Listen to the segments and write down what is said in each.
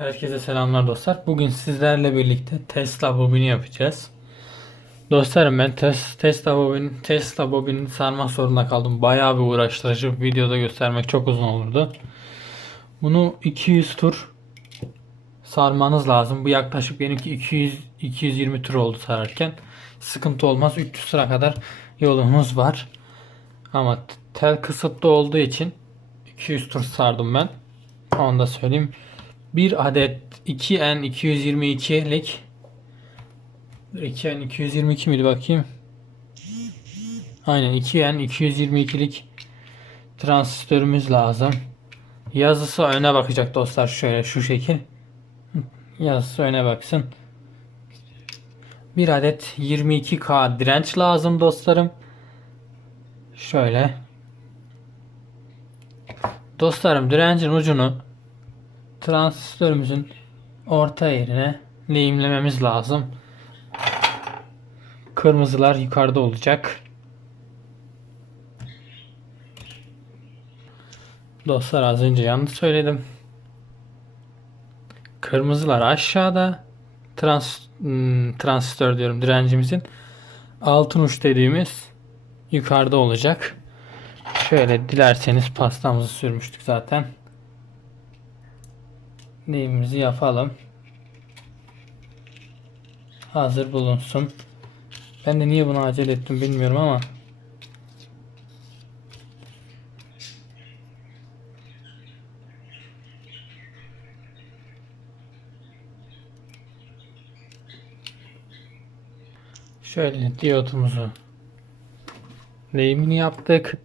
Herkese selamlar dostlar. Bugün sizlerle birlikte Tesla bobini yapacağız. Dostlarım ben tes, Tesla bobin Tesla bobini sarmak zorunda kaldım. Bayağı bir uğraştırıcı. Videoda göstermek çok uzun olurdu. Bunu 200 tur sarmanız lazım. Bu yaklaşık benimki 200 220 tur oldu sararken. Sıkıntı olmaz. 300 tura kadar yolumuz var. Ama tel kısıtlı olduğu için 200 tur sardım ben. Onu da söyleyeyim. Bir adet 2N222'lik 2N222 miydi bakayım? Aynen 2N222'lik transistörümüz lazım. Yazısı öne bakacak dostlar şöyle şu şekil. Yazısı öne baksın. Bir adet 22K direnç lazım dostlarım. Şöyle. Dostlarım direncin ucunu transistörümüzün orta yerine lehimlememiz lazım. Kırmızılar yukarıda olacak. Dostlar az önce yanlış söyledim. Kırmızılar aşağıda. Trans, hmm, transistör diyorum direncimizin. Altın uç dediğimiz yukarıda olacak. Şöyle dilerseniz pastamızı sürmüştük zaten. Neyimizi yapalım. Hazır bulunsun. Ben de niye bunu acele ettim bilmiyorum ama Şöyle diyotumuzu lehimini yaptık.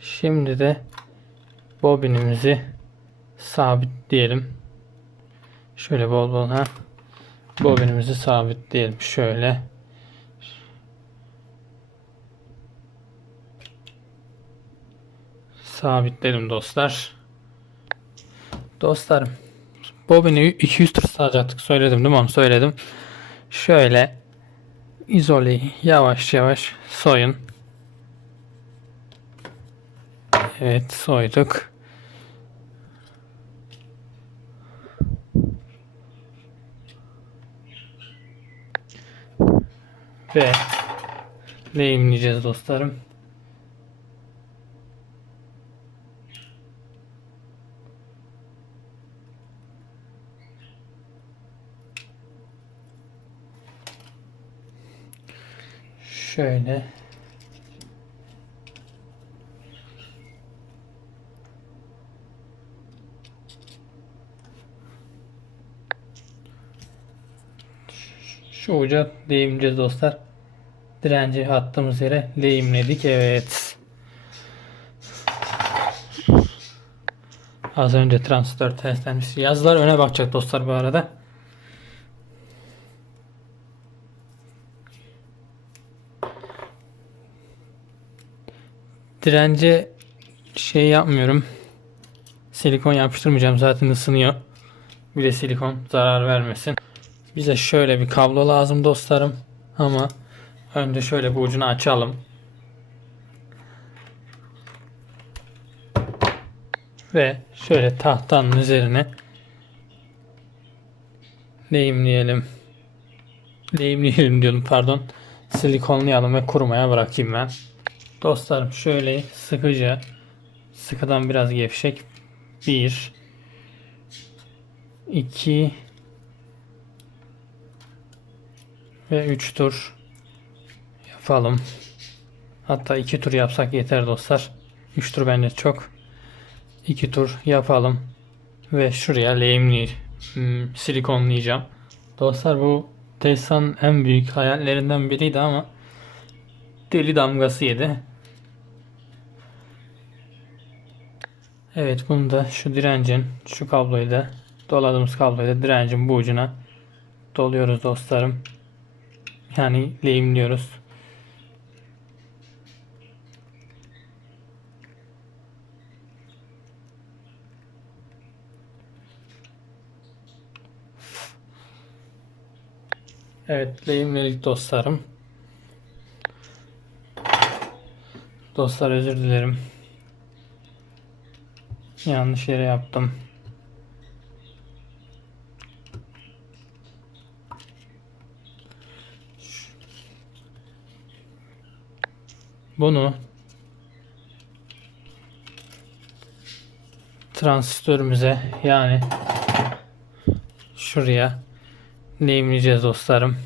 Şimdi de bobinimizi sabitleyelim. Şöyle bol bol ha. Bobinimizi sabitleyelim. Şöyle. Sabitledim dostlar. Dostlarım. Bobini 200 tur saracaktık. Söyledim değil mi onu? Söyledim. Şöyle izoleyi yavaş yavaş soyun. Evet soyduk. Ve lehimleyeceğiz dostlarım. Şöyle Şu uca lehimleyeceğiz dostlar. Direnci attığımız yere lehimledik. Evet. Az önce transistör testlenmiş. Yazılar öne bakacak dostlar bu arada. Dirence şey yapmıyorum. Silikon yapıştırmayacağım zaten ısınıyor. Bir de silikon zarar vermesin. Bize şöyle bir kablo lazım dostlarım. Ama önce şöyle bu ucunu açalım. Ve şöyle tahtanın üzerine lehimleyelim. Lehimleyelim diyorum pardon. Silikonlayalım ve kurumaya bırakayım ben. Dostlarım şöyle sıkıca sıkıdan biraz gevşek 1 2 ve 3 tur yapalım. Hatta 2 tur yapsak yeter dostlar. 3 tur bence çok. 2 tur yapalım. Ve şuraya lehimli hmm, silikonlayacağım. Dostlar bu Tesla'nın en büyük hayallerinden biriydi ama deli damgası yedi. Evet bunu da şu direncin şu kabloyu da doladığımız kabloyu da direncin bu ucuna doluyoruz dostlarım. Yani lehimliyoruz. Evet, deyimlilik dostlarım. Dostlar özür dilerim. Yanlış yere yaptım. Bunu transistörümüze yani şuraya lehimleyeceğiz dostlarım.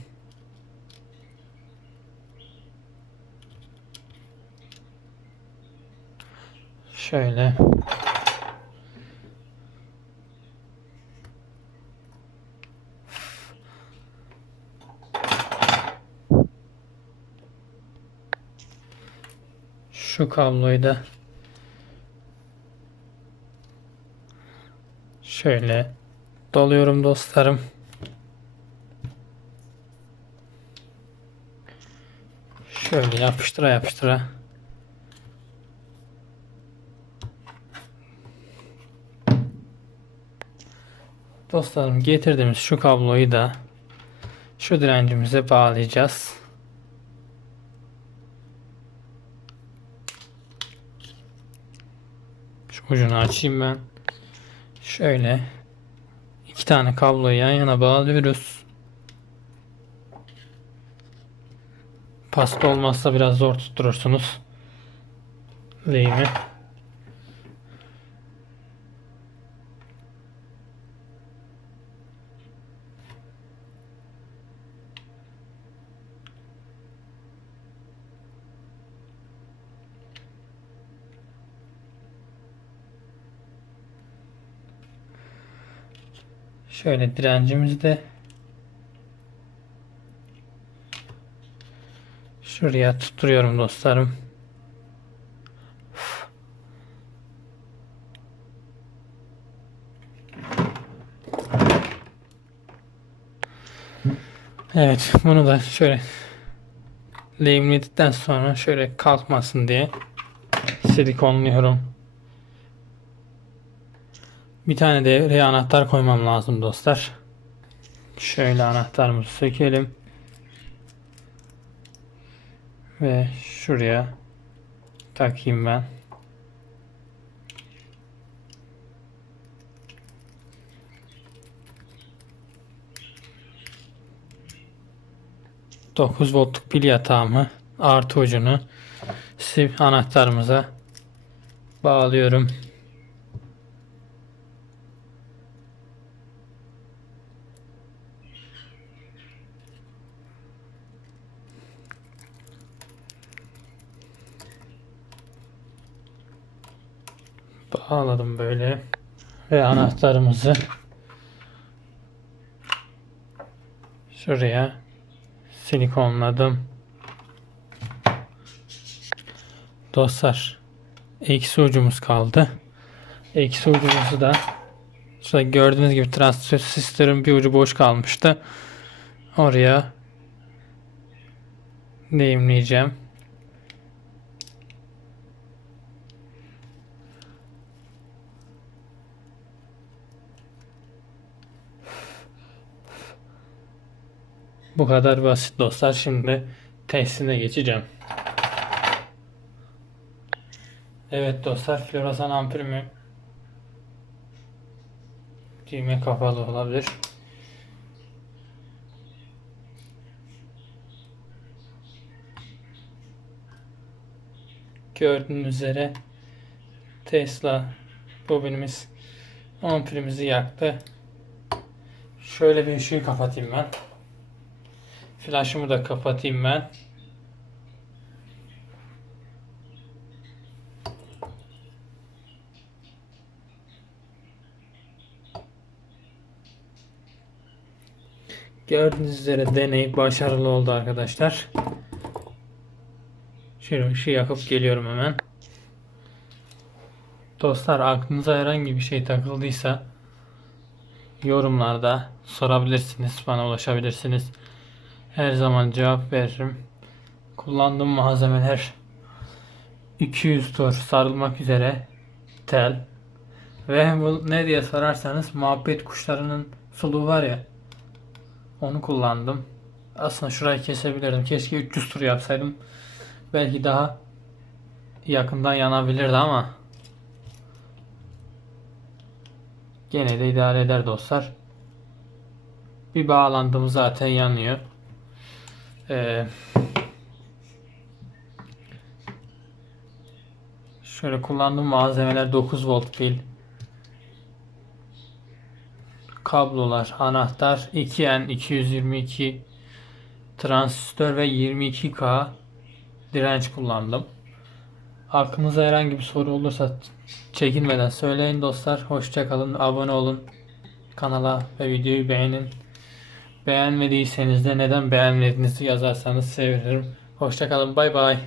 Şöyle şu kabloyu da şöyle doluyorum dostlarım. Şöyle yapıştıra yapıştıra. Dostlarım getirdiğimiz şu kabloyu da şu direncimize bağlayacağız. Şu ucunu açayım ben. Şöyle iki tane kabloyu yan yana bağlıyoruz. Pasta olmazsa biraz zor tutturursunuz. Lehimi. Şöyle direncimizi de şuraya tutturuyorum dostlarım. Evet bunu da şöyle lehimledikten sonra şöyle kalkmasın diye silikonluyorum. Bir tane de anahtar koymam lazım dostlar. Şöyle anahtarımızı sökelim. Ve şuraya takayım ben. Dokuz voltluk pil yatağımı artı ucunu sim anahtarımıza bağlıyorum. Bağladım böyle. Ve anahtarımızı şuraya silikonladım. Dostlar eksi ucumuz kaldı. Eksi ucumuzu da şurada gördüğünüz gibi transistörün bir ucu boş kalmıştı. Oraya deyimleyeceğim. Bu kadar basit dostlar. Şimdi testine geçeceğim. Evet dostlar floresan ampulümü düğme kapalı olabilir. Gördüğünüz üzere Tesla bobinimiz ampulümüzü yaktı. Şöyle bir ışığı kapatayım ben. Flaşımı da kapatayım ben. Gördüğünüz üzere deney başarılı oldu arkadaşlar. Şöyle ışığı yakıp geliyorum hemen. Dostlar aklınıza herhangi bir şey takıldıysa yorumlarda sorabilirsiniz. Bana ulaşabilirsiniz. Her zaman cevap veririm. Kullandığım malzemeler 200 tur sarılmak üzere tel ve bu ne diye sorarsanız muhabbet kuşlarının suluğu var ya onu kullandım. Aslında şurayı kesebilirdim. Keşke 300 tur yapsaydım. Belki daha yakından yanabilirdi ama gene de idare eder dostlar. Bir bağlantım zaten yanıyor. Ee, Şöyle kullandığım malzemeler 9 volt pil. Kablolar, anahtar, 2N 222 transistör ve 22K direnç kullandım. Aklınıza herhangi bir soru olursa çekinmeden söyleyin dostlar. Hoşça kalın, abone olun. Kanala ve videoyu beğenin. Beğenmediyseniz de neden beğenmediğinizi yazarsanız sevinirim. Hoşça kalın, bay bay.